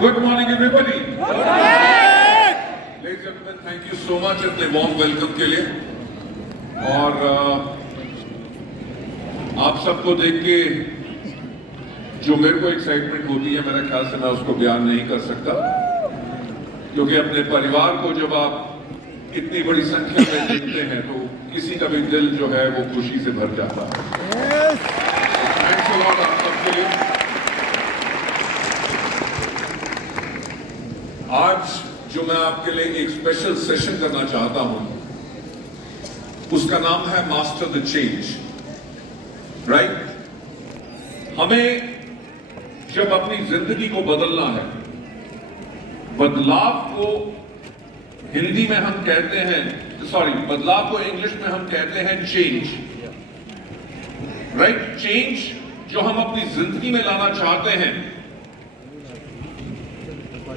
Good morning, everybody. Ladies and gentlemen, thank you so much इतने warm welcome के लिए। और आप सबको देख के जो मेरे को एक्साइटमेंट होती है, मेरे ख्याल से मैं उसको बयान नहीं कर सकता, क्योंकि अपने परिवार को जब आप इतनी बड़ी संख्या में देखते हैं तो किसी का भी दिल जो है वो खुशी से भर जाता है। थैंक्स अ लॉट आप सबके लिए। आज जो मैं आपके लिए एक स्पेशल सेशन करना चाहता हूं, उसका नाम है मास्टर द चेंज। राइट? हमें जब अपनी जिंदगी को बदलना है, बदलाव को हिंदी में हम कहते हैं, बदलाव को इंग्लिश में हम कहते हैं चेंज। राइट? चेंज जो हम अपनी जिंदगी में लाना चाहते हैं,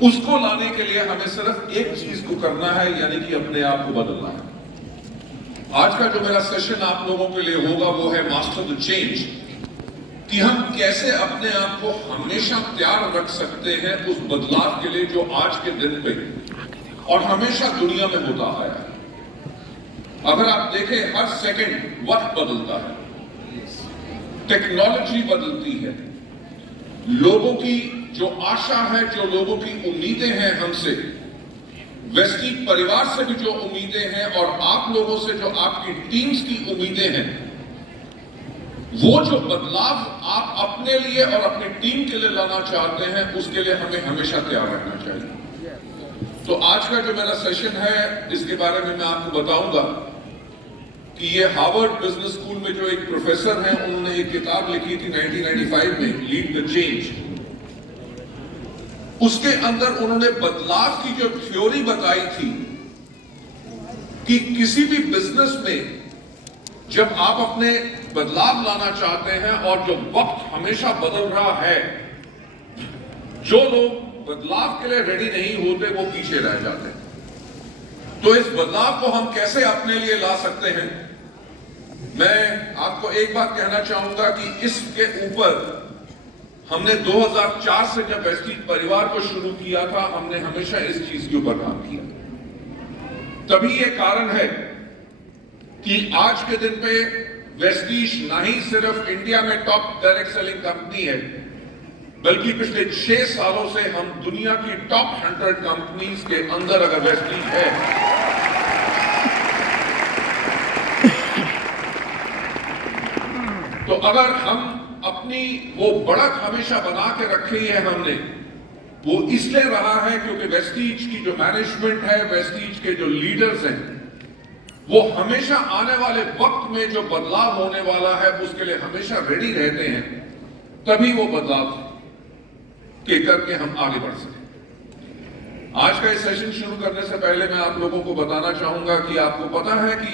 उसको लाने के लिए हमें सिर्फ एक चीज को करना है, यानी कि अपने आप को बदलना है। आज का जो मेरा सेशन आप लोगों के लिए होगा वो है मास्टर द चेंज, कि हम कैसे अपने आप को हमेशा तैयार रख सकते हैं उस बदलाव के लिए जो आज के दिन पे और हमेशा दुनिया में होता आया है। अगर आप देखें, हर सेकंड वक्त बदलता है, टेक्नोलॉजी बदलती है, लोगों की जो आशा है, जो लोगों की उम्मीदें हैं हमसे, वेस्टी परिवार से भी जो उम्मीदें हैं और आप लोगों से जो आपकी टीम्स की उम्मीदें हैं, वो जो बदलाव आप अपने लिए और अपनी टीम के लिए लाना चाहते हैं, उसके लिए हमें हमेशा तैयार रहना चाहिए। तो आज का जो मेरा सेशन है, इसके बारे में मैं आपको बताऊंगा कि ये हार्वर्ड बिजनेस स्कूल में जो एक प्रोफेसर हैं, उन्होंने एक किताब लिखी थी 1995 में, लीड द चेंज। उसके अंदर उन्होंने बदलाव की जो थ्योरी बताई थी कि किसी भी बिजनेस में जब आप अपने बदलाव लाना चाहते हैं और जो वक्त हमेशा बदल रहा है, जो लोग बदलाव के लिए रेडी नहीं होते वो पीछे रह जाते हैं। तो इस बदलाव को हम कैसे अपने लिए ला सकते हैं? मैं आपको एक बात कहना चाहूंगा कि इसके ऊपर हमने 2004 से जब वेस्टीज परिवार को शुरू किया था, हमने हमेशा इस चीज के ऊपर काम किया। तभी ये कारण है कि आज के दिन पे वेस्टीज ना ही सिर्फ इंडिया में टॉप डायरेक्ट सेलिंग कंपनी है, बल्कि पिछले 6 सालों से हम दुनिया की टॉप 100 कंपनीज के अंदर अगर वेस्टीज है, तो अगर हम अपनी वो बढ़त हमेशा बना के रखी है हमने, वो इसलिए रहा है क्योंकि वेस्टीज की जो मैनेजमेंट है, वेस्टीज के जो लीडर्स हैं, वो हमेशा आने वाले वक्त में जो बदलाव होने वाला है उसके लिए हमेशा रेडी रहते हैं, तभी वो बदलाव के करके हम आगे बढ़ सकें। आज का इस सेशन शुरू करने से पहले मैं आप लोगों को बताना चाहूंगा कि आपको पता है कि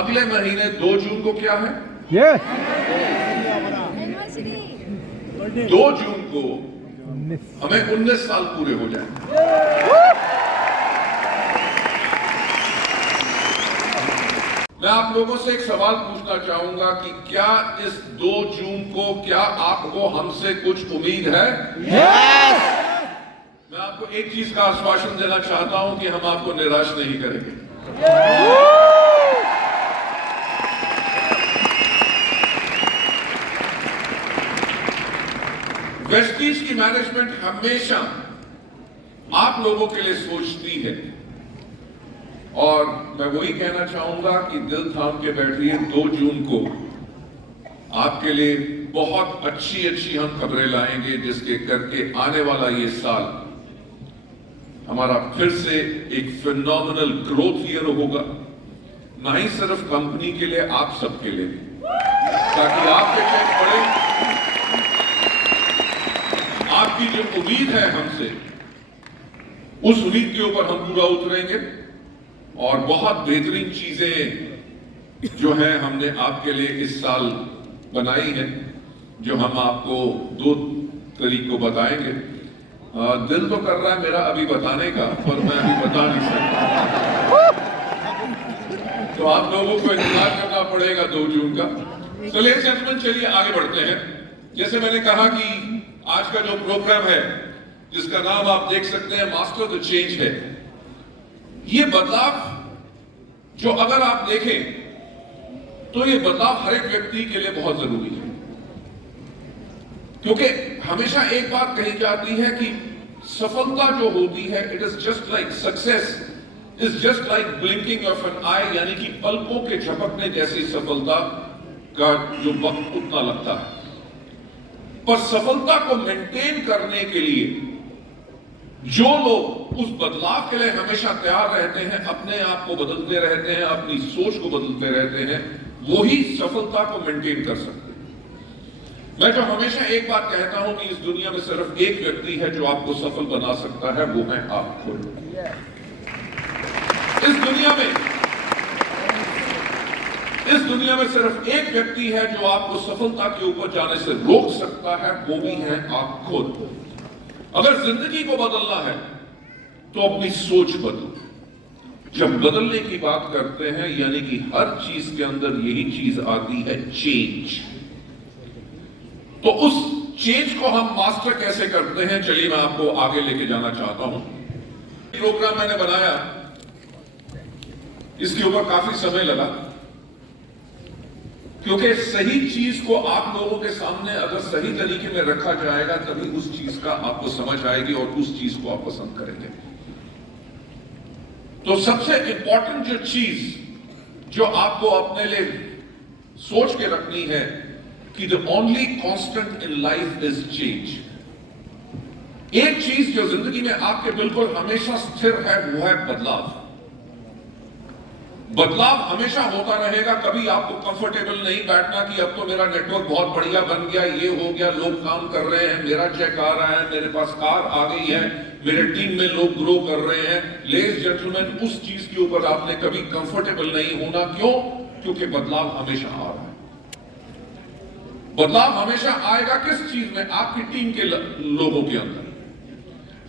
अगले महीने 2 जून को क्या है? 2 जून को हमें 19 साल पूरे हो जाएंगे। मैं आप लोगों से एक सवाल पूछना चाहूंगा कि क्या इस 2 जून को क्या आपको हमसे कुछ उम्मीद है? Yes! मैं आपको एक चीज का आश्वासन देना चाहता हूं कि हम आपको निराश नहीं करेंगे। वेस्टीज की मैनेजमेंट हमेशा आप लोगों के लिए सोचती है, और मैं वही कहना चाहूंगा कि दिल थाम के बैठिए, 2 जून को आपके लिए बहुत अच्छी हम खबरें लाएंगे, जिसके करके आने वाला ये साल हमारा फिर से एक फिनोमिनल ग्रोथ ईयर होगा, ना ही सिर्फ कंपनी के लिए, आप सबके लिए भी, ताकि आपके चेक पड़े। आपकी जो उम्मीद है हमसे, उस उम्मीद के ऊपर हम पूरा उतरेंगे और बहुत बेहतरीन चीजें जो है हमने आपके लिए इस साल बनाई है, जो हम आपको 2 तरीकों बताएंगे। दिल तो कर रहा है मेरा अभी बताने का, पर मैं अभी बता नहीं सकता, तो आप लोगों को इंतजार करना पड़ेगा 2 जून का। तो लेडीज एंड जेंटलमैन, चलिए आगे बढ़ते हैं। जैसे मैंने कहा कि आज का जो प्रोग्राम है, जिसका नाम आप देख सकते हैं मास्टर द चेंज है, ये बदलाव जो अगर आप देखें तो ये बदलाव हर एक व्यक्ति के लिए बहुत जरूरी है। क्योंकि हमेशा एक बात कही जाती है कि सफलता जो होती है, it is just like success is just like blinking of an eye, यानी कि पलकों के झपकने जैसी सफलता का जो वक्त उतना लगता है। पर सफलता को मेंटेन करने के लिए जो लोग उस बदलाव के लिए हमेशा तैयार रहते हैं, अपने आप को बदलते रहते हैं, अपनी सोच को बदलते रहते हैं, वही सफलता को मेंटेन कर सकते हैं। मैं जो हमेशा एक बात कहता हूं कि इस दुनिया में सिर्फ एक व्यक्ति है जो आपको सफल बना सकता है, वो है आप खुद। इस दुनिया में सिर्फ एक व्यक्ति है जो आपको सफलता के ऊपर जाने से रोक सकता है, वो भी है आप खुद। अगर जिंदगी को बदलना है तो अपनी सोच बदलो। जब बदलने की बात करते हैं, यानी कि हर चीज के अंदर यही चीज आती है, चेंज। तो उस चेंज को हम मास्टर कैसे करते हैं, चलिए मैं आपको आगे लेके जाना चाहता हूं। प्रोग्राम मैंने बनाया, इसके ऊपर काफी समय लगा, क्योंकि सही चीज को आप लोगों के सामने अगर सही तरीके में रखा जाएगा, तभी उस चीज का आपको समझ आएगी और उस चीज को आप पसंद करेंगे। तो सबसे इंपॉर्टेंट जो चीज जो आपको अपने लिए सोच के रखनी है कि the only constant in life is change. एक चीज जो जिंदगी में आपके बिल्कुल हमेशा स्थिर है, वो है बदलाव। बदलाव हमेशा होता रहेगा। कभी आपको कंफर्टेबल नहीं बैठना कि अब तो मेरा नेटवर्क बहुत बढ़िया बन गया, ये हो गया, लोग काम कर रहे हैं, मेरा चेक आ रहा है, मेरे पास कार आ गई है, मेरे टीम में लोग ग्रो कर रहे हैं। लेडीज जेंटलमैन, उस चीज के ऊपर आपने कभी कंफर्टेबल नहीं होना। क्यों? क्योंकि बदलाव हमेशा आ रहा है। बदलाव हमेशा आएगा किस चीज में? आपकी टीम के लोगों के अंदर।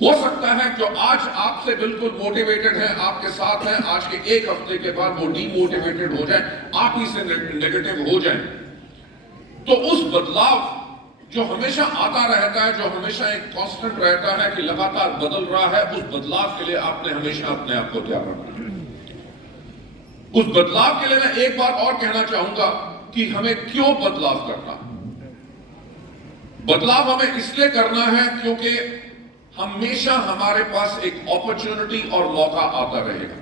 हो सकता है जो आज आपसे बिल्कुल मोटिवेटेड है, आपके साथ है, आज के एक हफ्ते के बाद वो डीमोटिवेटेड हो जाए, आप ही से नेगेटिव हो जाए। तो उस बदलाव जो हमेशा आता रहता है, जो हमेशा एक कांस्टेंट रहता है कि लगातार बदल रहा है, उस बदलाव के लिए आपने हमेशा अपने आप को तैयार रखना है। उस बदलाव के लिए मैं एक बात और कहना चाहूंगा कि हमें क्यों बदलाव करना। बदलाव हमें इसलिए करना है क्योंकि हमेशा हमारे पास एक अपॉर्चुनिटी और मौका आता रहेगा।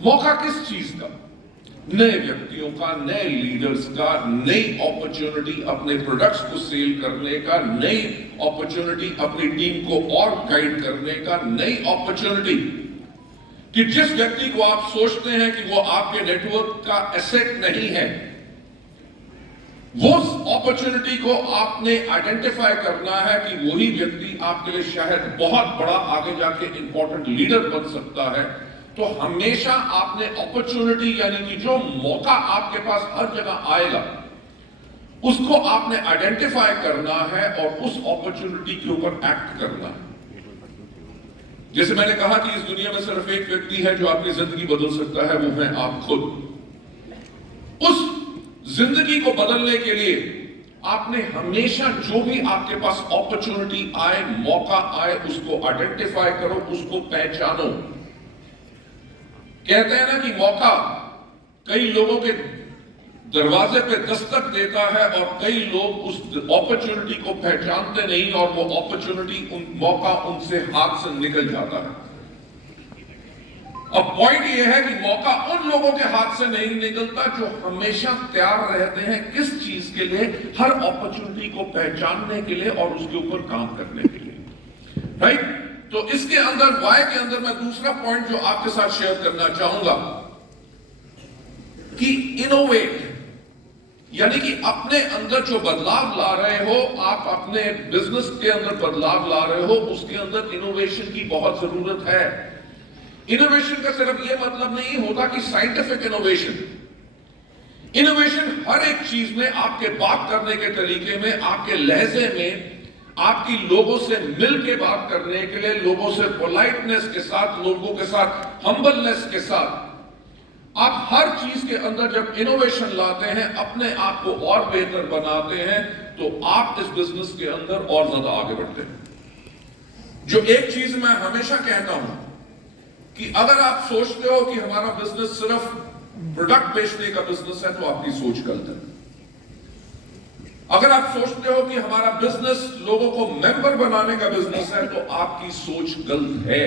मौका किस चीज का? नए व्यक्तियों का, नए लीडर्स का, नई अपॉर्चुनिटी अपने प्रोडक्ट्स को सेल करने का, नई अपॉर्चुनिटी अपनी टीम को और गाइड करने का, नई अपॉर्चुनिटी कि जिस व्यक्ति को आप सोचते हैं कि वो आपके नेटवर्क का एसेट नहीं है, वो अपॉर्चुनिटी को आपने आइडेंटिफाई करना है कि वही व्यक्ति आपके लिए शायद बहुत बड़ा आगे जाके इंपॉर्टेंट लीडर बन सकता है। तो हमेशा आपने अपॉर्चुनिटी, यानी कि जो मौका आपके पास हर जगह आएगा, उसको आपने आइडेंटिफाई करना है और उस अपॉर्चुनिटी के ऊपर एक्ट करना है। जैसे मैंने कहा कि इस दुनिया में सिर्फ एक व्यक्ति है जो आपकी जिंदगी बदल सकता है, वो है आप खुद। उस जिंदगी को बदलने के लिए आपने हमेशा जो भी आपके पास अपॉर्चुनिटी आए, मौका आए, उसको आइडेंटिफाई करो, उसको पहचानो। कहते हैं ना कि मौका कई लोगों के दरवाजे पे दस्तक देता है और कई लोग उस अपॉर्चुनिटी को पहचानते नहीं और वो अपॉर्चुनिटी, मौका उनसे हाथ से निकल जाता है। अब पॉइंट ये है कि मौका उन लोगों के हाथ से नहीं निकलता जो हमेशा तैयार रहते हैं किस चीज के लिए? हर अपॉर्चुनिटी को पहचानने के लिए और उसके ऊपर काम करने के लिए। राइट? तो इसके अंदर, वाई के अंदर, मैं दूसरा पॉइंट जो आपके साथ शेयर करना चाहूंगा कि इनोवेट, यानी कि अपने अंदर जो बदलाव ला रहे हो, आप अपने बिजनेस के अंदर बदलाव ला रहे हो, उसके अंदर इनोवेशन की बहुत जरूरत है। इनोवेशन का सिर्फ यह मतलब नहीं होता कि साइंटिफिक इनोवेशन। इनोवेशन हर एक चीज में, आपके बात करने के तरीके में, आपके लहजे में, आपकी लोगों से मिल के बात करने के लिए, लोगों से पोलाइटनेस के साथ, लोगों के साथ हम्बलनेस के साथ आप हर चीज के अंदर जब इनोवेशन लाते हैं, अपने आप को और बेहतर बनाते हैं, तो आप इस बिजनेस के अंदर और ज्यादा आगे बढ़ते हैं। जो एक चीज मैं हमेशा कहता हूं कि अगर आप सोचते हो कि हमारा बिजनेस सिर्फ प्रोडक्ट बेचने का बिजनेस है, तो आपकी सोच गलत है। अगर आप सोचते हो कि हमारा बिजनेस लोगों को मेंबर बनाने का बिजनेस है, तो आपकी सोच गलत है।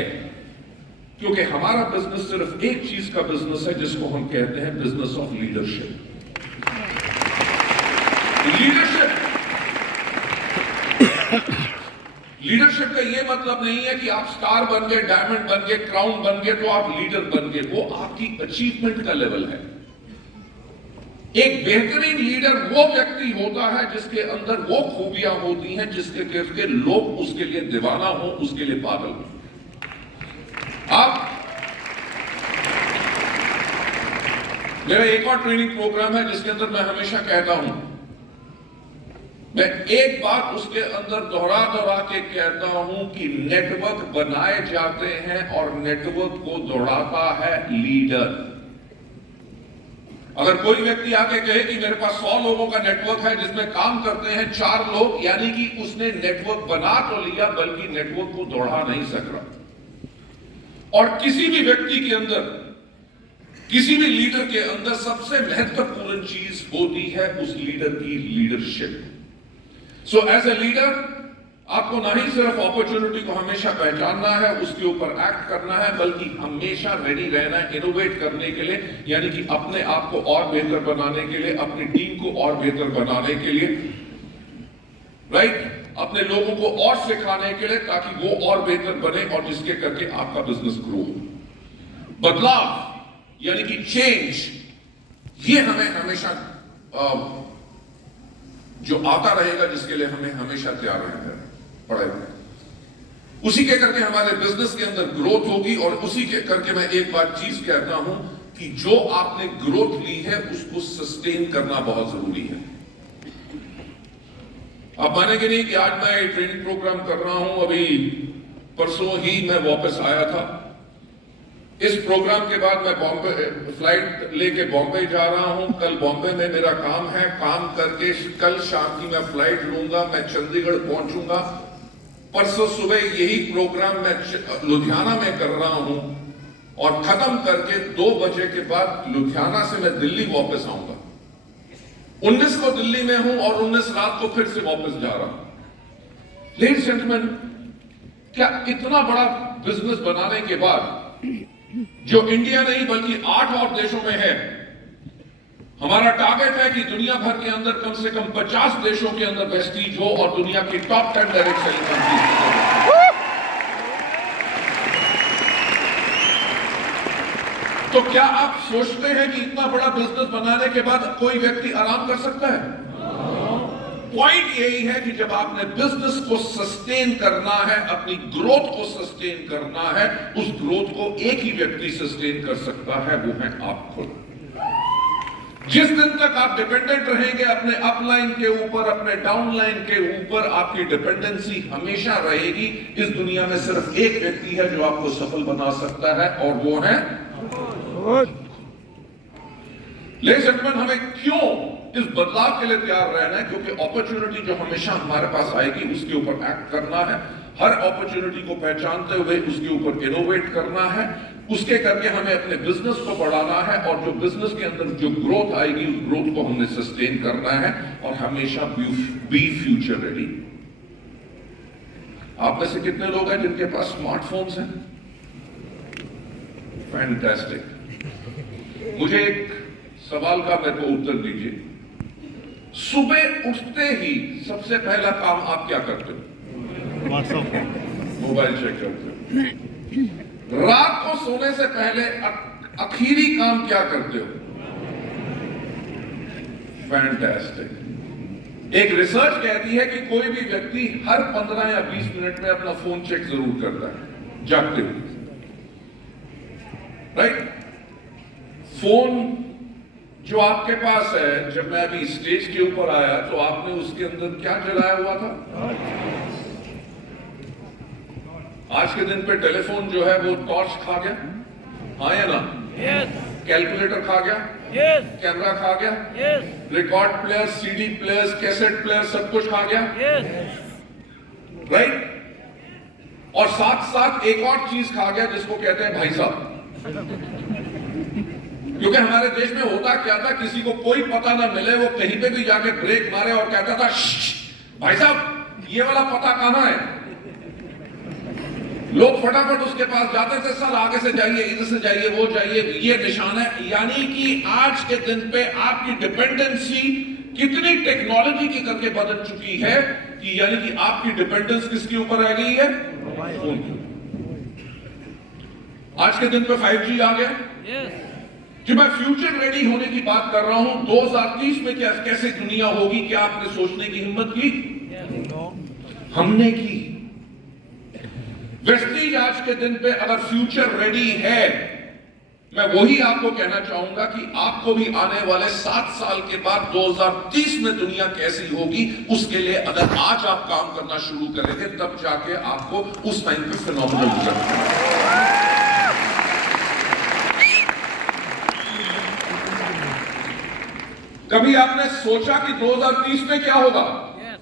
क्योंकि हमारा बिजनेस सिर्फ एक चीज का बिजनेस है, जिसको हम कहते हैं बिजनेस ऑफ लीडरशिप। लीडरशिप का यह मतलब नहीं है कि आप स्टार बन गए, डायमंड बन गए, क्राउन बन गए तो आप लीडर बन गए। वो आपकी अचीवमेंट का लेवल है। एक बेहतरीन लीडर वो व्यक्ति होता है जिसके अंदर वो खूबियां होती हैं जिसके करके लोग उसके लिए दीवाना हो, उसके लिए पागल हो। आप मेरा एक और ट्रेनिंग प्रोग्राम है जिसके अंदर मैं हमेशा कहता हूं, मैं एक बात उसके अंदर दोहरा के कहता हूं कि नेटवर्क बनाए जाते हैं और नेटवर्क को दौड़ाता है लीडर। अगर कोई व्यक्ति आके कहे कि मेरे पास 100 लोगों का नेटवर्क है जिसमें काम करते हैं 4 लोग, यानी कि उसने नेटवर्क बना तो लिया, बल्कि नेटवर्क को दौड़ा नहीं सक रहा। और किसी भी व्यक्ति के अंदर, किसी भी लीडर के अंदर सबसे महत्वपूर्ण चीज होती है उस लीडर की leadership. So as a leader आपको ना ही सिर्फ अपॉर्चुनिटी को हमेशा पहचानना है, उसके ऊपर एक्ट करना है, बल्कि हमेशा रेडी रहना है इनोवेट करने के लिए, यानी कि अपने आप को और बेहतर बनाने के लिए, अपनी टीम को और बेहतर बनाने के लिए, राइट, अपने लोगों को और सिखाने के लिए, ताकि वो और बेहतर बने और जिसके करके आपका बिजनेस ग्रो हो। बदलाव यानी कि चेंज, ये हमें हमेशा जो आता रहेगा, जिसके लिए हमें हमेशा तैयार रहना पड़ेगा। उसी के करके हमारे बिजनेस के अंदर ग्रोथ होगी। और उसी के करके मैं एक बात चीज कहता हूं कि जो आपने ग्रोथ ली है उसको सस्टेन करना बहुत जरूरी है। आप मानेंगे नहीं कि आज मैं ट्रेनिंग प्रोग्राम कर रहा हूं, अभी परसों ही मैं वापस आया था। इस प्रोग्राम के बाद मैं बॉम्बे फ्लाइट लेके बॉम्बे जा रहा हूं। कल बॉम्बे में मेरा काम है, काम करके कल शाम की मैं फ्लाइट लूंगा, मैं चंडीगढ़ पहुंचूंगा। परसों सुबह यही प्रोग्राम मैं लुधियाना में कर रहा हूं और खत्म करके 2 बजे के बाद लुधियाना से मैं दिल्ली वापस आऊंगा। 19 को दिल्ली में हूं और 19 रात को फिर से वापस जा रहा हूं। लेडीज एंड जेंटलमैन, क्या इतना बड़ा बिजनेस बनाने के बाद, जो इंडिया नहीं बल्कि 8 और देशों में है, हमारा टारगेट है कि दुनिया भर के अंदर कम से कम 50 देशों के अंदर वेस्टीज हो और दुनिया की टॉप 10 डायरेक्ट सेलिंग कंट्रीज। तो क्या आप सोचते हैं कि इतना बड़ा बिजनेस बनाने के बाद कोई व्यक्ति आराम कर सकता है? पॉइंट यही है कि जब आपने बिजनेस को सस्टेन करना है, अपनी ग्रोथ को सस्टेन करना है, उस ग्रोथ को एक ही व्यक्ति सस्टेन कर सकता है, वो है आप खुद। जिस दिन तक आप डिपेंडेंट रहेंगे अपने अपलाइन के ऊपर, अपने डाउनलाइन के ऊपर, आपकी डिपेंडेंसी हमेशा रहेगी। इस दुनिया में सिर्फ एक व्यक्ति है जो आपको सफल बना सकता है और वो है लेडीज एंड जेंटलमैन। हमें क्यों इस बदलाव के लिए तैयार रहना है? क्योंकि अपॉर्चुनिटी जो हमेशा हमारे पास आएगी उसके ऊपर एक्ट करना है। हर अपॉर्चुनिटी को पहचानते हुए उसके ऊपर इनोवेट करना है। उसके करके हमें अपने बिजनेस को बढ़ाना है और जो बिजनेस के अंदर जो ग्रोथ आएगी उस ग्रोथ को हमने सस्टेन करना है और हमेशा बी फ्यूचर रेडी। आप में से कितने लोग हैं जिनके पास स्मार्टफोन्स हैं? फैंटास्टिक। मुझे एक सवाल का मेरे को उत्तर दीजिए। सुबह उठते ही सबसे पहला काम आप क्या करते हो? मोबाइल चेक करते हो। रात को सोने से पहले आखिरी काम क्या करते हो? फैंटास्टिक। एक रिसर्च कहती है कि कोई भी व्यक्ति हर 15 या 20 मिनट में अपना फोन चेक जरूर करता है जागते हुए, राइट? फोन जो आपके पास है, जब मैं अभी स्टेज के ऊपर आया तो आपने उसके अंदर क्या जलाया हुआ था? आज के दिन पे टेलीफोन जो है वो टॉर्च खा गया, हाँ या ना? कैलकुलेटर खा गया, Yes. कैमरा खा गया, Yes. Record player, CD player, cassette player, सब कुछ खा गया, Yes. राइट? और साथ साथ एक और चीज खा गया जिसको कहते हैं भाई साहब। क्योंकि हमारे देश में होता क्या था, किसी को कोई पता ना मिले, वो कहीं पे भी जाके ब्रेक मारे और कहता था भाई साहब ये वाला पता कहां है। लोग फटाफट उसके पास जाते थे, सर आगे से जाइए, इधर से जाइए, वो जाइए, ये निशान है। यानी कि आज के दिन पे आपकी डिपेंडेंसी कितनी टेक्नोलॉजी की करके बदल चुकी है कि यानी कि आपकी डिपेंडेंस किसके ऊपर रह गई है? फोन की। आज के दिन पे 5G आ गया। Yes. कि मैं फ्यूचर रेडी होने की बात कर रहा हूं, 2030 में क्या कैसे दुनिया होगी, क्या आपने सोचने की हिम्मत की? Yes. हमने की। वेस्टीज आज के दिन पे अगर फ्यूचर रेडी है, मैं वही आपको कहना चाहूंगा कि आपको भी आने वाले 7 साल के बाद 2030 में दुनिया कैसी होगी, उसके लिए अगर आज आप काम करना शुरू करेंगे तब जाके आपको उस टाइम पे फिनोमिनल रिजल्ट मिलेगा। कभी आपने सोचा कि 2030 में क्या होगा? Yes.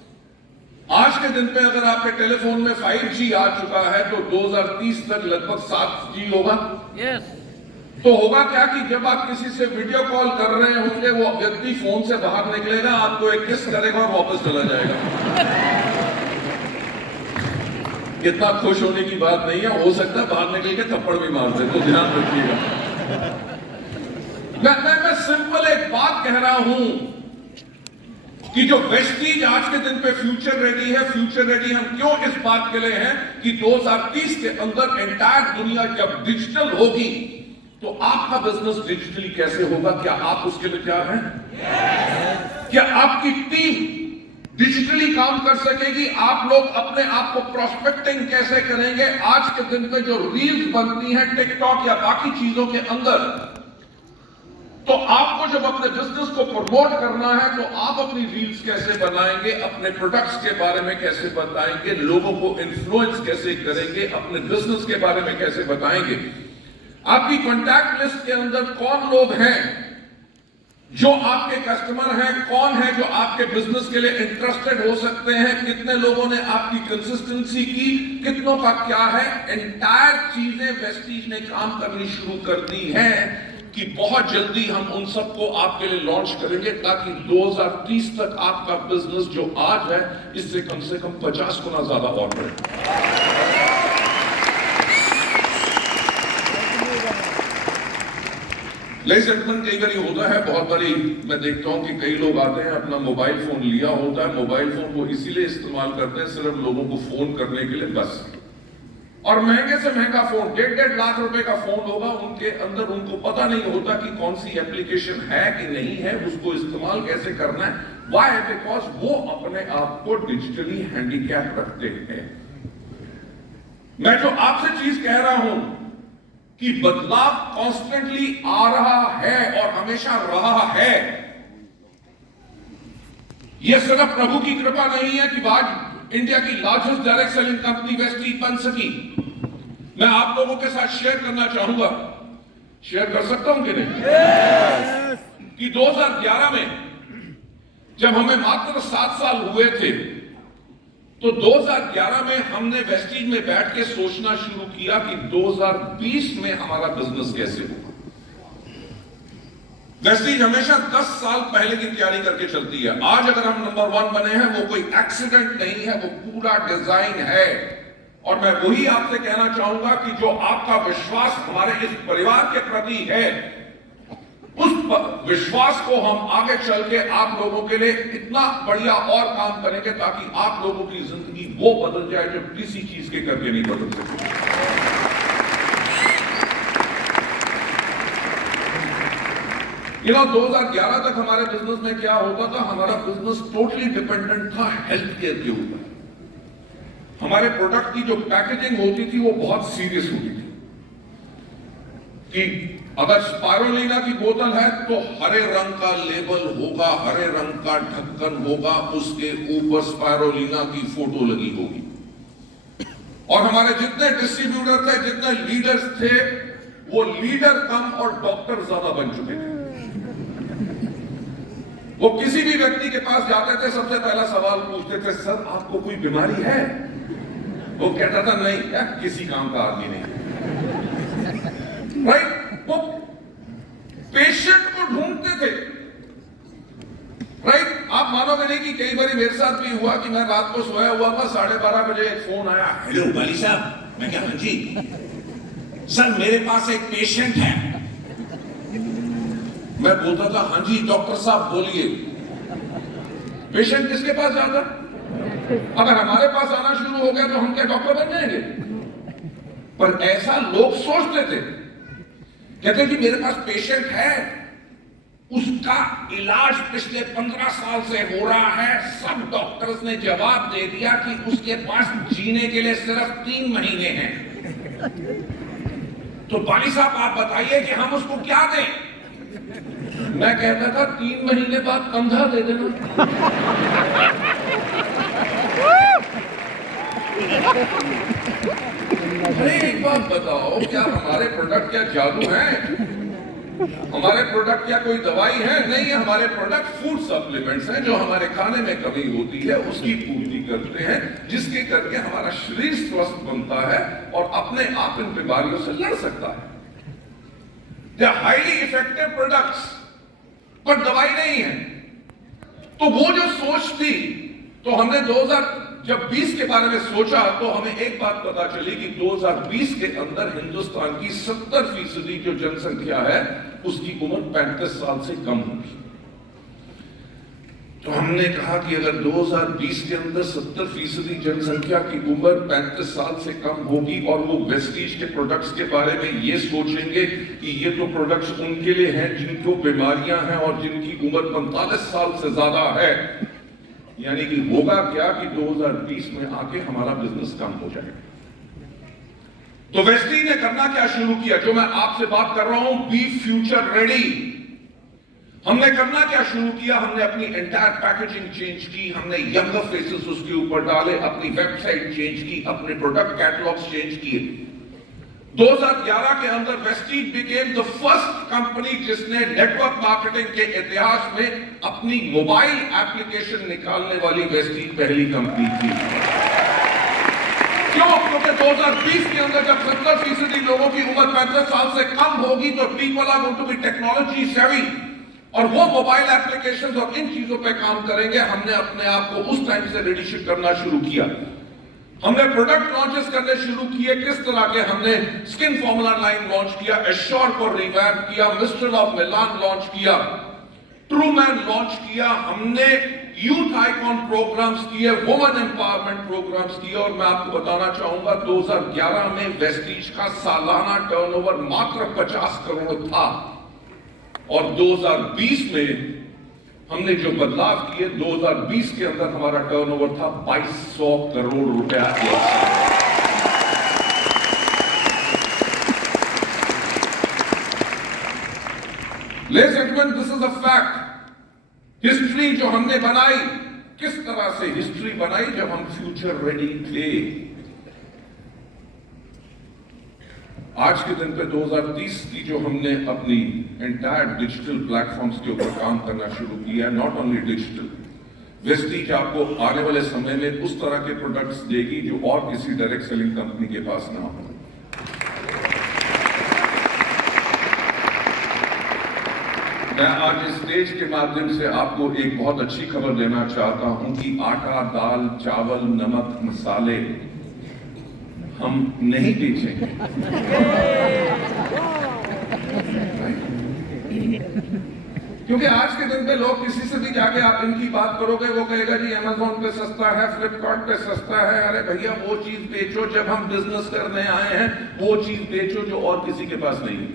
आज के दिन पे अगर आपके टेलीफोन में 5G आ चुका है तो 2030 तक लगभग 7G होगा। Yes. तो होगा क्या कि जब आप किसी से वीडियो कॉल कर रहे होंगे, वो व्यक्ति फोन से बाहर निकलेगा, आपको एक किस करेगा और वापस चला जाएगा। इतना खुश होने की बात नहीं है, हो सकता है बाहर निकल के थप्पड़ भी मार दे, तो ध्यान रखिएगा। मैं सिंपल एक बात कह रहा हूं कि जो वेस्टीज आज के दिन पे फ्यूचर रेडी है, फ्यूचर रेडी हम क्यों इस बात के लिए हैं कि 2030 के अंदर एंटायर दुनिया जब डिजिटल होगी तो आपका बिजनेस डिजिटली कैसे होगा? क्या आप उसके लिए तैयार हैं? क्या आपकी टीम डिजिटली काम कर सकेगी? आप लोग अपने आप को प्रोस्पेक्टिंग कैसे करेंगे? आज के दिन पे जो रील्स बनती हैं टिकटॉक या बाकी चीजों के अंदर, तो आपको जब अपने बिजनेस को प्रमोट करना है तो आप अपनी रील्स कैसे बनाएंगे, अपने प्रोडक्ट्स के बारे में कैसे बताएंगे, लोगों को इन्फ्लुएंस कैसे करेंगे, अपने बिजनेस के बारे में कैसे बताएंगे? आपकी कॉन्टैक्ट लिस्ट के अंदर कौन लोग हैं जो आपके कस्टमर हैं, कौन है जो आपके बिजनेस के लिए इंटरेस्टेड हो सकते हैं, कितने लोगों ने आपकी कंसिस्टेंसी की, कितनों का क्या है? एंटायर चीजें वेस्टीज ने काम करनी शुरू कर दी है कि बहुत जल्दी हम उन सबको आपके लिए लॉन्च करेंगे ताकि 2030 तक आपका बिजनेस जो आज है इससे कम से कम 50 गुना ज्यादा और बढ़े। लेडीज एंड जेंटलमैन, कई बार होता है, बहुत बारी मैं देखता हूं कि कई लोग आते हैं, अपना मोबाइल फोन लिया होता है, मोबाइल फोन को इसीलिए इस्तेमाल करते हैं सिर्फ लोगों को फोन करने के लिए बस, और महंगे से महंगा फोन 1.5 लाख रुपए का फोन होगा, उनके अंदर उनको पता नहीं होता कि कौन सी एप्लीकेशन है कि नहीं है, उसको इस्तेमाल कैसे करना है। व्हाई? बिकॉज वो अपने आप को डिजिटली हैंडीकैप रखते हैं। मैं जो आपसे चीज कह रहा हूं कि बदलाव कॉन्स्टेंटली आ रहा है और हमेशा रहा है, यह सिर्फ प्रभु की कृपा नहीं है कि आज इंडिया की largest direct selling company Vestige बन सकी। मैं आप लोगों के साथ शेयर करना चाहूंगा, शेयर कर सकता हूं कि नहीं? yes! कि 2011 में जब हमें मात्र 7 साल हुए थे तो 2011 में हमने वेस्टीज में बैठ के सोचना शुरू किया कि 2020 में हमारा बिजनेस कैसे होगा। वेस्टीज हमेशा 10 साल पहले की तैयारी करके चलती है। आज अगर हम नंबर 1 बने हैं वो कोई एक्सीडेंट नहीं है, वो पूरा डिजाइन है। और मैं वही आपसे कहना चाहूंगा कि जो आपका विश्वास हमारे इस परिवार के प्रति है, उस विश्वास को हम आगे चल के आप लोगों के लिए इतना बढ़िया और काम करेंगे ताकि आप लोगों की जिंदगी वो बदल जाए जो किसी चीज के करके नहीं बदल सकती। 2011 तक हमारे बिजनेस में क्या होता था, हमारा बिजनेस टोटली डिपेंडेंट था हेल्थ केयर के ऊपर। हमारे प्रोडक्ट की जो पैकेजिंग होती थी वो बहुत सीरियस होती थी कि अगर स्पाइरुलिना की बोतल है तो हरे रंग का लेबल होगा, हरे रंग का ढक्कन होगा, उसके ऊपर स्पाइरुलिना की फोटो लगी होगी। और हमारे जितने डिस्ट्रीब्यूटर थे, जितने लीडर्स थे, वो लीडर कम और डॉक्टर ज्यादा बन चुके थे। वो किसी भी व्यक्ति के पास जाते थे, सबसे पहला सवाल पूछते थे, सर आपको कोई बीमारी है? वो कहता था नहीं यार, किसी काम का आदमी नहीं। राइट? वो पेशेंट को ढूंढते थे। राइट? आप मानोगे नहीं कि कई बार मेरे साथ भी हुआ कि मैं रात को सोया हुआ था, 12:30 बजे एक फोन आया, हेलो वाली साहब। मैं क्या, हाँ जी सर, मेरे पास एक पेशेंट है। मैं बोलता था हाँ जी डॉक्टर साहब बोलिए। पेशेंट किसके पास जाता? अगर हमारे पास आना शुरू हो गया तो हम क्या डॉक्टर बन जाएंगे? पर ऐसा लोग सोचते थे। कहते कि मेरे पास पेशेंट है, उसका इलाज पिछले 15 साल से हो रहा है। सब डॉक्टर्स ने जवाब दे दिया कि उसके पास जीने के लिए सिर्फ 3 महीने हैं। तो बाली साहब आप बताइए कि हम उसको क्या दें? मैं कहता था 3 महीने बाद कंधा दे देना। अरे एक बात बताओ, क्या हमारे प्रोडक्ट क्या जादू है? हमारे प्रोडक्ट क्या कोई दवाई है? नहीं, हमारे प्रोडक्ट फूड सप्लीमेंट्स हैं जो हमारे खाने में कमी होती है उसकी पूर्ति करते हैं, जिसके करके हमारा शरीर स्वस्थ बनता है और अपने आप इन बीमारियों से लड़ सकता है। They are highly effective products, पर दवाई नहीं है। तो वो जो सोच थी, तो हमने 2020 के बारे में सोचा तो हमें एक बात पता चली कि 2020 के अंदर हिंदुस्तान की 70% जो जनसंख्या है उसकी उम्र 35 साल से कम होगी। तो हमने कहा कि अगर 2020 के अंदर 70% जनसंख्या की उम्र 35 साल से कम होगी और वो वेस्टीज के प्रोडक्ट्स के बारे में ये सोचेंगे कि ये तो प्रोडक्ट्स उनके लिए हैं जिनको बीमारियां हैं और जिनकी उम्र 45 साल से ज्यादा है, यानी कि होगा क्या कि 2020 में आके हमारा बिजनेस कम हो जाएगा। तो वेस्टीज ने करना क्या शुरू किया, जो मैं आपसे बात कर रहा हूं, बी फ्यूचर रेडी। हमने करना क्या शुरू किया, हमने अपनी एंटायर पैकेजिंग चेंज की, हमने यंगर फेसेस उसके ऊपर डाले, अपनी वेबसाइट चेंज की, अपने प्रोडक्ट कैटलॉग्स चेंज किए। 2011 के अंदर Vestige became the first company जिसने नेटवर्क मार्केटिंग के इतिहास में अपनी मोबाइल एप्लीकेशन निकालने वाली वेस्टीज पहली कंपनी थी। क्यों? क्योंकि 2020 के अंदर जब 70% लोगों की उम्र 35 साल से कम होगी तो people are going to be technology savvy और वो मोबाइल एप्लीकेशंस और इन चीजों पे काम करेंगे। हमने अपने आप को उस टाइम से रेडी करना शुरू किया। हमने प्रोडक्ट लॉन्चेस करने शुरू किए। किस तरह के? हमने स्किन फॉर्मूला लाइन लॉन्च किया, एश्योर को रिवैम्प किया, मिस्टर ऑफ मिलान लॉन्च किया, ट्रू मैन लॉन्च किया, हमने यूथ आइकॉन प्रोग्राम्स किए, वुमेन एम्पावरमेंट प्रोग्राम्स किए। और मैं आपको बताना चाहूंगा 2011 में वेस्टीज का सालाना टर्नओवर मात्र 50 करोड़ था और 2020 में हमने जो बदलाव किए, 2020 के अंदर हमारा टर्नओवर था 2200 करोड़ रुपया। Ladies and gentleman, this is a fact. History जो हमने बनाई, किस तरह से हिस्ट्री बनाई? जब हम फ्यूचर रेडी थे। आज के दिन पे 2030 की जो हमने अपनी एंटायर डिजिटल प्लेटफॉर्म्स के ऊपर काम करना शुरू किया है, नॉट ओनली डिजिटल, वेस्टीज आपको आने वाले समय में उस तरह के प्रोडक्ट्स देगी जो और किसी डायरेक्ट सेलिंग कंपनी के पास ना हो। मैं आज इस स्टेज के माध्यम से आपको एक बहुत अच्छी खबर देना चाहता हूं कि आटा, दाल, चावल, नमक, मसाले हम नहीं बेचेंगे। क्योंकि आज के दिन पे लोग किसी से भी जाके आप इनकी बात करोगे, वो कहेगा जी अमेज़न पे सस्ता है, फ्लिपकार्ट पे सस्ता है। अरे भैया, वो चीज बेचो जब हम बिजनेस करने आए हैं, वो चीज बेचो जो और किसी के पास नहीं है।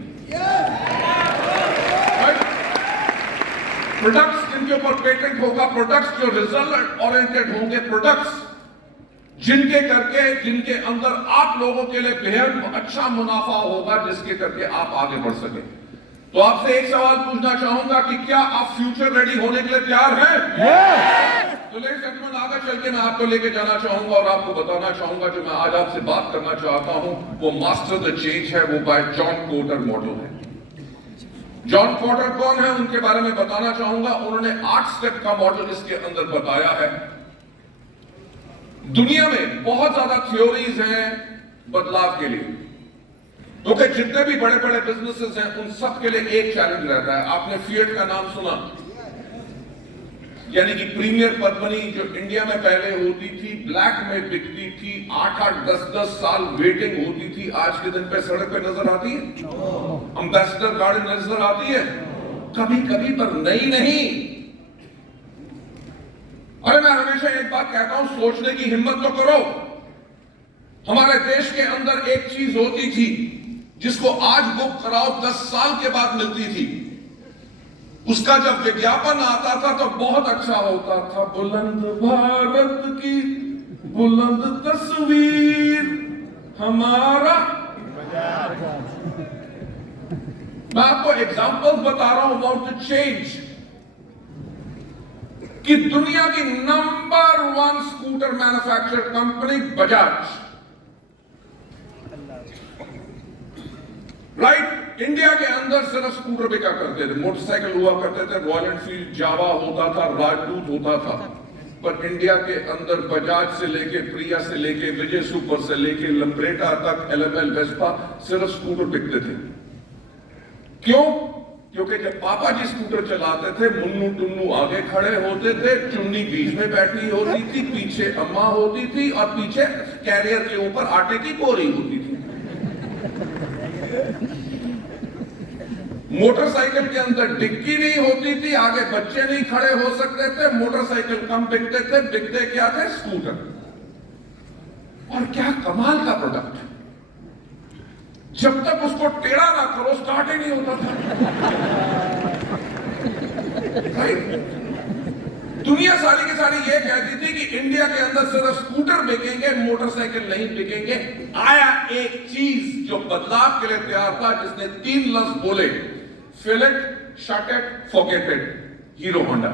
प्रोडक्ट्स जिनके ऊपर पेटेंट होगा, प्रोडक्ट्स जो रिजल्ट ओरिएंटेड होंगे, प्रोडक्ट्स जिनके अंदर आप लोगों के लिए बेहद अच्छा मुनाफा होगा, जिसके करके आप आगे बढ़ सके। तो आपसे एक सवाल पूछना चाहूंगा कि क्या आप फ्यूचर रेडी होने के लिए तैयार हैं? तो लेडीज एंड जेंटलमैन, लेकिन आगे चल के मैं आपको लेके जाना चाहूंगा और आपको बताना चाहूंगा जो मैं आज आपसे बात करना चाहता हूं वो मास्टर द चेंज है, वो बाय जॉन पोर्टर मॉडल है। जॉन पोर्टर कौन है उनके बारे में बताना चाहूंगा। उन्होंने 8 स्टेप का मॉडल इसके अंदर बताया है। दुनिया में बहुत ज्यादा थ्योरीज हैं बदलाव के लिए, क्योंकि जितने भी बड़े बड़े बिजनेसेस हैं उन सब के लिए एक चैलेंज रहता है। आपने फिएट का नाम सुना, यानी कि प्रीमियर परमनी जो इंडिया में पहले होती थी, ब्लैक में बिकती थी, 8-8, 10-10 साल वेटिंग होती थी, आज के दिन पे सड़क पे नजर आती है। एम्बेसडर गाड़ी नजर आती है कभी कभी, पर नई नहीं। अरे मैं हमेशा एक बात कहता हूं, सोचने की हिम्मत तो करो। हमारे देश के अंदर एक चीज होती थी जिसको आज बुक कराओ 10 साल के बाद मिलती थी। उसका जब विज्ञापन आता था तो बहुत अच्छा होता था, बुलंद भारत की बुलंद तस्वीर हमारा। मैं आपको एग्जांपल्स बता रहा हूं अबाउट द चेंज, कि दुनिया की number 1 scooter manufacture company Bajaj, right, India के अंदर सिर्फ स्कूटर बिका करते थे, मोटरसाइकिल हुआ करते थे, रॉयल एनफील्ड, जावा होता था, राजदूत होता था, पर इंडिया के अंदर बजाज से लेके, प्रिया से लेके, विजय सुपर से लेके, लंब्रेटा तक, एलएमएल, वेस्पा, सिर्फ स्कूटर बिकते थे। क्यों? क्योंकि जब पापा जी स्कूटर चलाते थे, मुन्नू टुन्नू आगे खड़े होते थे, चुन्नी बीच में बैठी होती थी, पीछे अम्मा होती थी और पीछे कैरियर के ऊपर आटे की बोरी होती थी। मोटरसाइकिल के अंदर डिक्की नहीं होती थी, आगे बच्चे नहीं खड़े हो सकते थे, मोटरसाइकिल कम बिकते थे, बिकते क्या थे? स्कूटर। और क्या कमाल का प्रोडक्ट, जब तक उसको टेढ़ा ना करो स्टार्ट ही नहीं होता था। राइट? दुनिया सारी की सारी ये कहती थी कि इंडिया के अंदर सिर्फ स्कूटर बिकेंगे, मोटरसाइकिल नहीं बिकेंगे। आया एक चीज जो बदलाव के लिए तैयार था, जिसने 3 लफ्ज बोले, fill it, shut it, forget it, Hero Honda.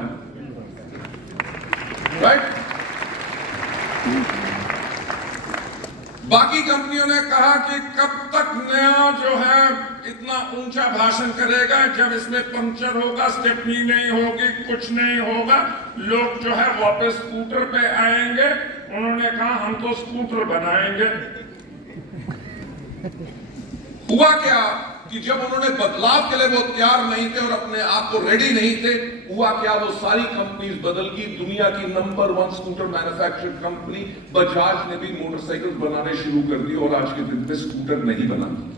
Right? बाकी कंपनियों ने कहा कि कब तक नया जो है इतना ऊंचा भाषण करेगा, जब इसमें पंक्चर होगा, स्टेपनी नहीं होगी, कुछ नहीं होगा, लोग जो है वापस स्कूटर पे आएंगे। उन्होंने कहा हम तो स्कूटर बनाएंगे। हुआ क्या कि जब उन्होंने बदलाव के लिए वो तैयार नहीं थे और अपने आप को रेडी नहीं थे, हुआ क्या, वो सारी कंपनीज बदल गई। दुनिया की number 1 scooter manufacture company Bajaj ने भी मोटरसाइकिल बनाने शुरू कर दी और आज के दिन पे स्कूटर नहीं बनाती।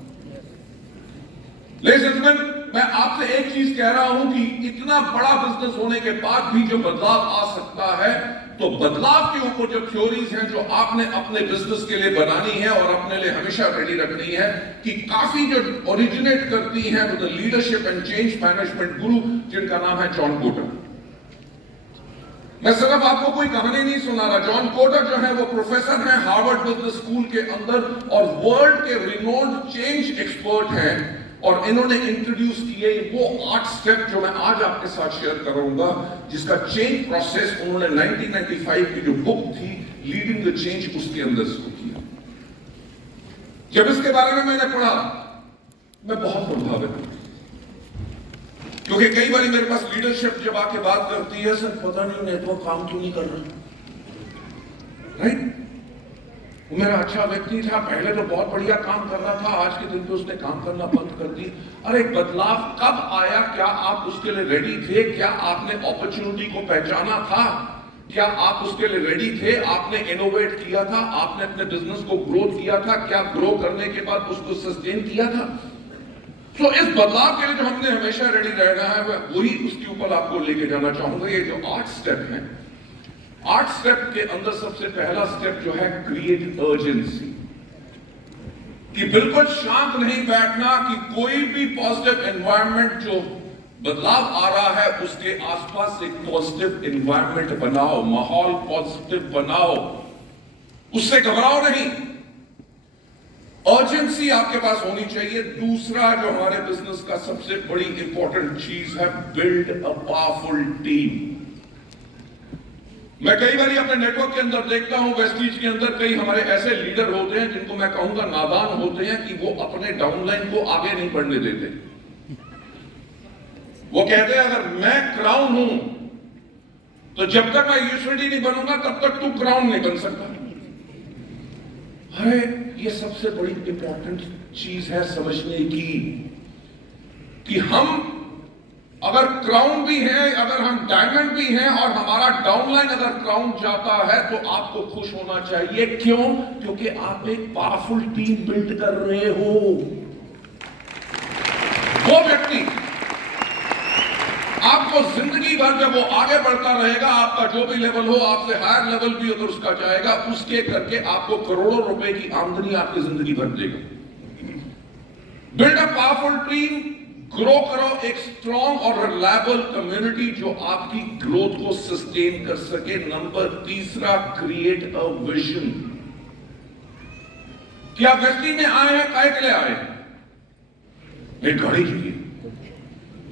लेडीज एंड जेंटलमैन, मैं आपसे एक चीज कह रहा हूं कि इतना बड़ा बिजनेस होने के बाद भी जो बदलाव आ सकता है, तो बदलाव के ऊपर जो थ्योरीज हैं जो आपने अपने बिजनेस के लिए बनानी है और अपने लिए हमेशा रेडी रखनी है, कि काफी जो ओरिजिनेट करती हैं with the leadership and change management गुरु, जिनका नाम है जॉन पोर्टर। मैं सिर्फ आपको कोई कहानी नहीं सुना रहा। जॉन पोर्टर जो है वो प्रोफेसर हैं हार्वर्ड बिजनेस स्कूल के अंदर और वर्ल्ड के रिनोन्ड चेंज एक्सपर्ट हैं, और इन्होंने इंट्रोड्यूस किए वो 8 स्टेप जो मैं आज आपके साथ शेयर करूंगा, जिसका चेंज प्रोसेस उन्होंने 1995 की जो बुक थी लीडिंग द चेंज, उसके अंदर इसको किया। जब इसके बारे में मैंने पढ़ा, मैं बहुत प्रभावित हूं, क्योंकि कई बार मेरे पास लीडरशिप जब आके बात करती है, सर पता नहीं नेटवर्क काम क्यों नहीं कर रहा। राइट? वो मेरा अच्छा व्यक्ति था, पहले तो बहुत बढ़िया काम कर रहा था, आज के दिन पे उसने काम करना बंद कर दी। अरे बदलाव कब आया? क्या आप उसके लिए रेडी थे? क्या आपने अपॉर्चुनिटी को पहचाना था? क्या आप उसके लिए रेडी थे? आपने इनोवेट किया था? आपने अपने बिजनेस को ग्रोथ किया था? क्या ग्रो करने के बाद उसको सस्टेन किया था? तो इस बदलाव के लिए जो हमने हमेशा रेडी रहना है, वही उसके ऊपर आपको लेके जाना चाहूंगा। ये जो 8 स्टेप हैं, 8 स्टेप के अंदर सबसे पहला स्टेप जो है, क्रिएट अर्जेंसी। कि बिल्कुल शांत नहीं बैठना, कि कोई भी पॉजिटिव एनवायरनमेंट जो बदलाव आ रहा है उसके आसपास एक पॉजिटिव एनवायरनमेंट बनाओ, माहौल पॉजिटिव बनाओ, उससे घबराओ नहीं। अर्जेंसी आपके पास होनी चाहिए। दूसरा जो हमारे बिजनेस का सबसे बड़ी इंपॉर्टेंट चीज है, बिल्ड अ पावरफुल टीम। मैं कई बार अपने नेटवर्क के अंदर देखता हूं, वेस्टीज के अंदर कई हमारे ऐसे लीडर होते हैं जिनको मैं कहूंगा नादान होते हैं कि वो अपने डाउनलाइन को आगे नहीं बढ़ने देते। वो कहते हैं अगर मैं क्राउन हूं तो जब तक मैं यूएसडी नहीं बनूंगा तब तक तू क्राउन नहीं बन सकता। अरे ये सबसे बड़ी इंपॉर्टेंट चीज है समझने की कि हम अगर क्राउन भी है, अगर हम डायमंड भी हैं और हमारा डाउनलाइन अगर क्राउन जाता है तो आपको खुश होना चाहिए। क्यों? क्योंकि आप एक पावरफुल टीम बिल्ड कर रहे हो। वो व्यक्ति आपको जिंदगी भर जब वो आगे बढ़ता रहेगा, आपका जो भी लेवल हो, आपसे हायर लेवल भी अगर उसका जाएगा, उसके करके आपको करोड़ों रुपए की आमदनी आपकी जिंदगी भर देगा। Build a powerful team, grow करो एक स्ट्रॉन्ग और रिलायबल कम्युनिटी जो आपकी ग्रोथ को सस्टेन कर सके। नंबर तीसरा, क्रिएट अ विजन। क्या वेस्टी में आए हैं, काय के लिए आए हैं? एक गाड़ी चाहिए।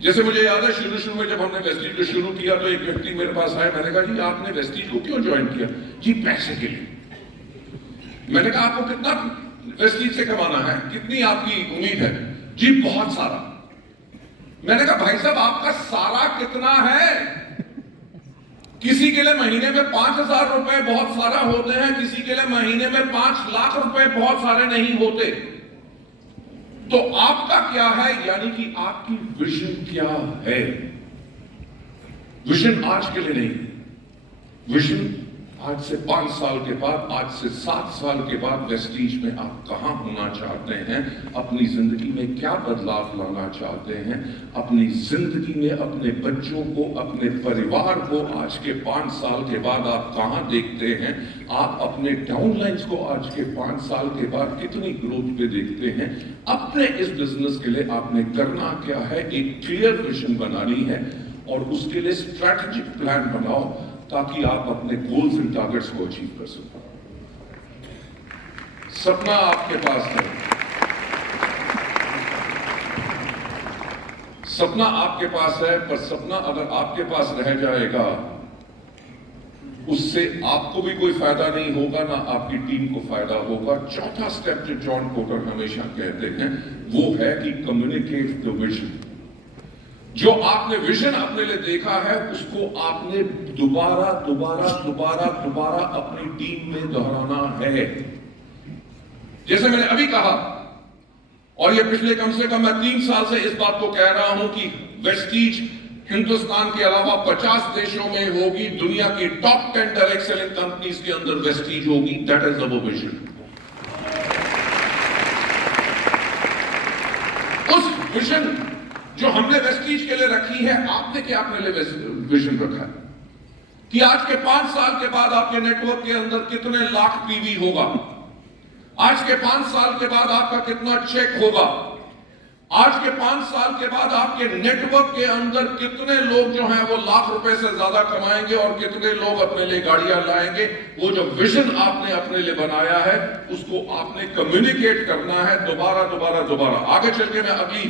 जैसे मुझे याद है शुरू में जब हमने वेस्टीज को शुरू किया तो एक व्यक्ति मेरे पास आया, मैंने कहा जी आपने वेस्टीज को क्यों ज्वाइन किया? जी पैसे के लिए। मैंने कहा आपको कितना वेस्टीज से कमाना है, कितनी आपकी उम्मीद है? जी बहुत सारा। मैंने कहा भाई साहब आपका सारा कितना है? किसी के लिए महीने में 5,000 रुपए बहुत सारा होते हैं, किसी के लिए महीने में 5 लाख रुपए बहुत सारे नहीं होते। तो आपका क्या है, यानी कि आपकी विजन क्या है? विजन आज के लिए नहीं, विजन आज से 5 साल के बाद, आज से 7 साल के बाद वेस्टीज में आप कहां होना चाहते हैं, अपनी जिंदगी में क्या बदलाव लाना चाहते हैं, अपनी जिंदगी में अपने बच्चों को, अपने परिवार को आज के 5 साल के बाद आप कहां देखते हैं, आप अपने डाउनलाइंस को आज के 5 साल के बाद कितनी ग्रोथ पे देखते हैं। अपने इस बिजनेस के लिए आपने करना क्या है, एक क्लियर विजन बनानी है और उसके लिए स्ट्रैटेजिक प्लान बनाओ ताकि आप अपने गोल्स एंड टारगेट्स को अचीव कर सको। सपना आपके पास है, सपना आपके पास है, पर सपना अगर आपके पास रह जाएगा उससे आपको भी कोई फायदा नहीं होगा, ना आपकी टीम को फायदा होगा। चौथा स्टेप जो जॉन कोटर हमेशा कहते हैं वो है कि कम्युनिकेट द विजन। जो आपने विजन अपने लिए देखा है उसको आपने दोबारा अपनी टीम में दोहराना है। जैसे मैंने अभी कहा, और ये पिछले कम से कम मैं 3 साल से इस बात को कह रहा हूं कि वेस्टीज हिंदुस्तान के अलावा 50 देशों में होगी, दुनिया की टॉप 10 डायरेक्ट सेलिंग कंपनीज के अंदर वेस्टीज होगी। That is our vision. उस विजन जो हमने वेस्टीज के लिए रखी है, आपने क्या अपने लिए विजन रखा है कि आज के 5 साल के बाद आपके नेटवर्क के अंदर कितने लाख टीवी होगा, आज के 5 साल के बाद आपका कितना चेक होगा, आज के 5 साल के बाद आपके नेटवर्क के अंदर कितने लोग जो हैं वो लाख रुपए से ज्यादा कमाएंगे और कितने लोग अपने लिए गाड़ियां लाएंगे। वो जो विजन आपने अपने लिए बनाया है उसको आपने कम्युनिकेट करना है दोबारा। आगे चल के मैं अगली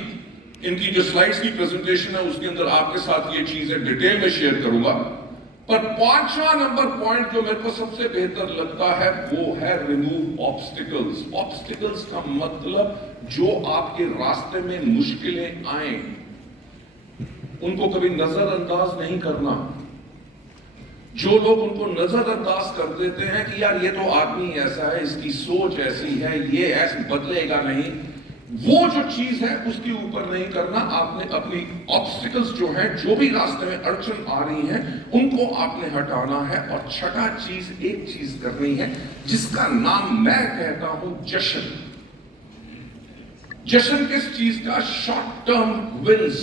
इनकी जो स्लाइड्स की प्रेजेंटेशन है उसके अंदर आपके साथ ये चीजें डिटेल में शेयर करूंगा। पर 5वां नंबर पॉइंट जो मेरे को सबसे बेहतर लगता है वो है रिमूव ऑब्स्टिकल्स। ऑब्स्टिकल्स का मतलब जो आपके रास्ते में मुश्किलें आए उनको कभी नजरअंदाज नहीं करना। जो लोग उनको नजरअंदाज कर देते हैं कि यार ये तो आदमी ऐसा है, इसकी सोच ऐसी है, ये ऐसे बदलेगा नहीं, वो जो चीज है उसके ऊपर नहीं करना। आपने अपनी ऑब्स्टिकल्स जो है, जो भी रास्ते में अड़चन आ रही है, उनको आपने हटाना है। और छठा चीज, एक चीज करनी है जिसका नाम मैं कहता हूं जश्न। जश्न किस चीज का? Short term wins.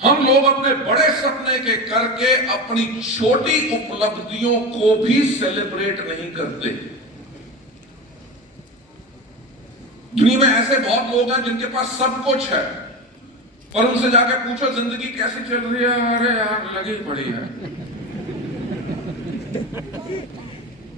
हम लोग अपने बड़े सपने के करके अपनी छोटी उपलब्धियों को भी सेलिब्रेट नहीं करते। दुनिया में ऐसे बहुत लोग हैं जिनके पास सब कुछ है, पर उनसे जाकर पूछो जिंदगी कैसी चल रही है, अरे यार लगी पड़ी है।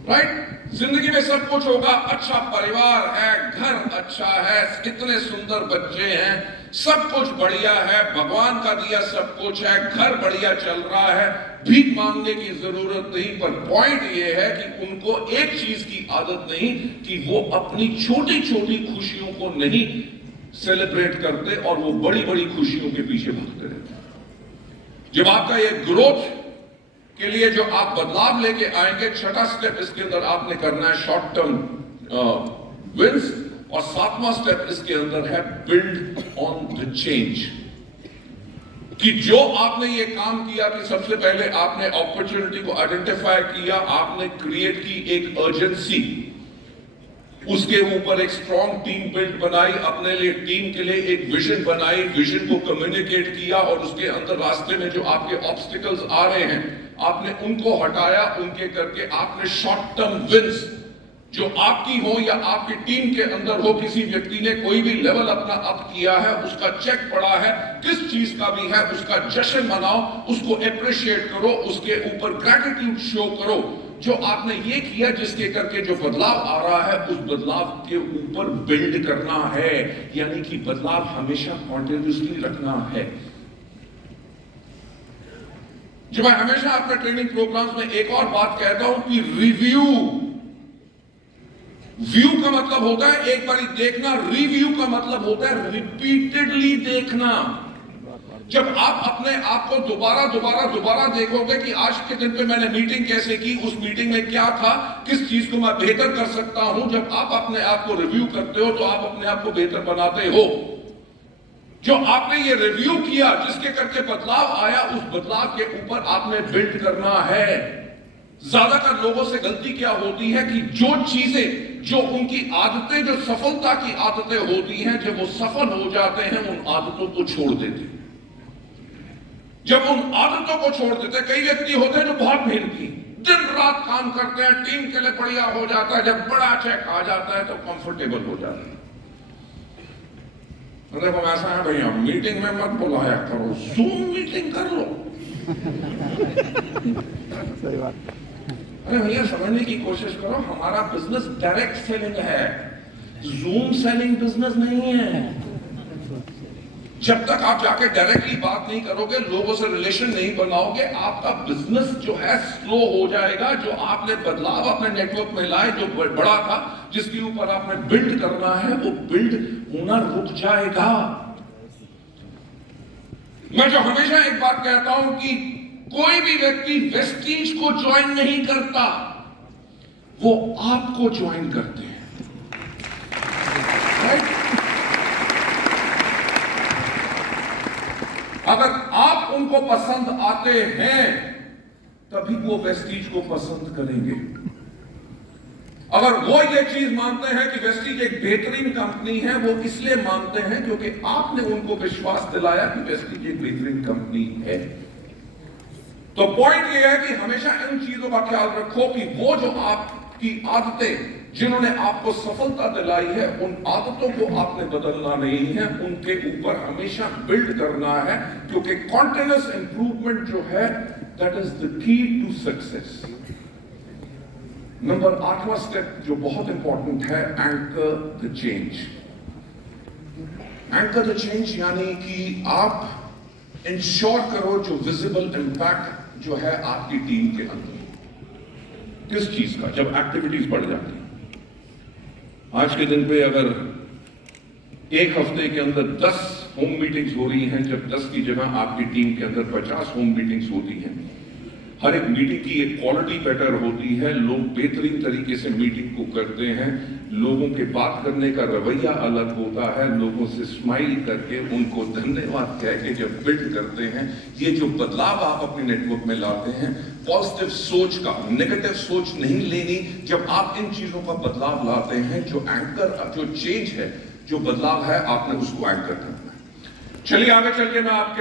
राइट? जिंदगी में सब कुछ होगा, अच्छा परिवार है, घर अच्छा है, कितने सुंदर बच्चे हैं, सब कुछ बढ़िया है, भगवान का दिया सब कुछ है, घर बढ़िया चल रहा है, भीख मांगने की जरूरत नहीं, पर पॉइंट यह है कि उनको एक चीज की आदत नहीं कि वो अपनी छोटी छोटी खुशियों को नहीं सेलिब्रेट करते और वो बड़ी बड़ी खुशियों के पीछे भागते रहते हैं। जब आपका ये ग्रोथ के लिए जो आप बदलाव लेके आएंगे, छठा स्टेप इसके अंदर आपने करना है शॉर्ट टर्म विंस, और सातवां स्टेप इसके अंदर है बिल्ड ऑन द चेंज। कि जो आपने ये काम किया कि सबसे पहले आपने अपॉर्चुनिटी को आइडेंटिफाई किया, आपने क्रिएट की एक अर्जेंसी, उसके ऊपर एक स्ट्रॉन्ग टीम बिल्ड बनाई, अपने लिए टीम के लिए एक विजन बनाई, विजन को कम्युनिकेट किया, और उसके अंदर रास्ते में जो आपके ऑब्स्टिकल्स आ रहे हैं आपने उनको हटाया, उनके करके आपने शॉर्ट टर्म विंस जो आपकी हो या आपकी टीम के अंदर हो, किसी व्यक्ति ने कोई भी लेवल अपना अप किया है, उसका चेक पड़ा है, किस चीज का भी है, उसका जश्न मनाओ, उसको अप्रिशिएट करो, उसके ऊपर ग्रैटिट्यूड शो करो जो आपने ये किया, जिसके करके जो बदलाव आ रहा है उस बदलाव के ऊपर बिल्ड करना है, यानी कि बदलाव हमेशा कॉन्टिन्यूसली रखना है। जो मैं हमेशा अपने ट्रेनिंग प्रोग्राम्स में एक और बात कहता हूं कि रिव्यू, व्यू का मतलब होता है एक बार देखना, रिव्यू का मतलब होता है रिपीटेडली देखना। जब आप अपने आप को दोबारा देखोगे कि आज के दिन पे मैंने मीटिंग कैसे की, उस मीटिंग में क्या था, किस चीज को मैं बेहतर कर सकता हूं, जब आप अपने आप को रिव्यू करते हो तो आप अपने आप को बेहतर बनाते हो। जो आपने ये रिव्यू किया, जिसके करके बदलाव आया, उस बदलाव के ऊपर आपने बिल्ड करना है। ज्यादातर लोगों से गलती क्या होती है कि जो चीजें, जो उनकी आदतें, जो सफलता की आदतें होती हैं, जब वो सफल हो जाते हैं उन आदतों को छोड़ देते हैं। जब उन आदतों को छोड़ देते, कई व्यक्ति होते हैं जो बहुत मेहनती, दिन रात काम करते हैं, टीम के लिए बढ़िया हो जाता है, जब बड़ा चेक आ जाता है तो कंफर्टेबल हो जाता है। देखो ऐसा है भैया, मीटिंग में मत बुलाया करो, जूम मीटिंग कर लो। सही बात। अरे भैया समझने की कोशिश करो, हमारा बिजनेस डायरेक्ट सेलिंग है, जूम सेलिंग बिजनेस नहीं है। जब तक आप जाके डायरेक्टली बात नहीं करोगे, लोगों से रिलेशन नहीं बनाओगे, आपका बिजनेस जो है स्लो हो जाएगा। जो आपने बदलाव अपने नेटवर्क में लाए, जो बड़ा था, जिसके ऊपर आपने बिल्ड करना है, वो बिल्ड होना रुक जाएगा। मैं जो हमेशा एक बात कहता हूं कि कोई भी व्यक्ति वेस्टीज को ज्वाइन नहीं करता, वो आपको ज्वाइन करते हैं। राइट? अगर आप उनको पसंद आते हैं तभी वो वेस्टीज को पसंद करेंगे। अगर वो ये चीज मानते हैं कि वेस्टीज एक बेहतरीन कंपनी है, वो इसलिए मानते हैं क्योंकि आपने उनको विश्वास दिलाया कि वेस्टीज एक बेहतरीन कंपनी है। तो पॉइंट ये है कि हमेशा इन चीजों का ख्याल रखो कि वो जो आपकी आदतें, जिन्होंने आपको सफलता दिलाई है, उन आदतों को आपने बदलना नहीं है, उनके ऊपर हमेशा बिल्ड करना है, क्योंकि कॉन्टिन्यूअस इंप्रूवमेंट जो है, that is the key to success. Number 8वां स्टेप जो बहुत इंपॉर्टेंट है, anchor the change. Anchor the change यानी कि आप इंश्योर करो जो विजिबल इंपैक्ट जो है आपकी टीम के अंदर, किस चीज का, जब एक्टिविटीज बढ़ जाती है। आज के दिन पे अगर एक हफ्ते के अंदर 10 होम मीटिंग्स हो रही हैं, जब 10 की जगह आपकी टीम के अंदर 50 होम मीटिंग्स होती हैं, हर एक मीटिंग की एक क्वालिटी बेटर होती है, लोग बेहतरीन तरीके से मीटिंग को करते हैं, लोगों के बात करने का रवैया अलग होता है, लोगों से स्माइल करके उनको धन्यवाद कह के जब बिल्ड करते हैं, ये जो बदलाव आप अपने नेटवर्क में लाते हैं, पॉजिटिव सोच का, नेगेटिव सोच नहीं लेनी। जब आप इन चीजों का बदलाव लाते हैं, जो एंकर, जो चेंज है, जो बदलाव है, आपने उसको एंकर करना है। चलिए आगे चल के मैं आपके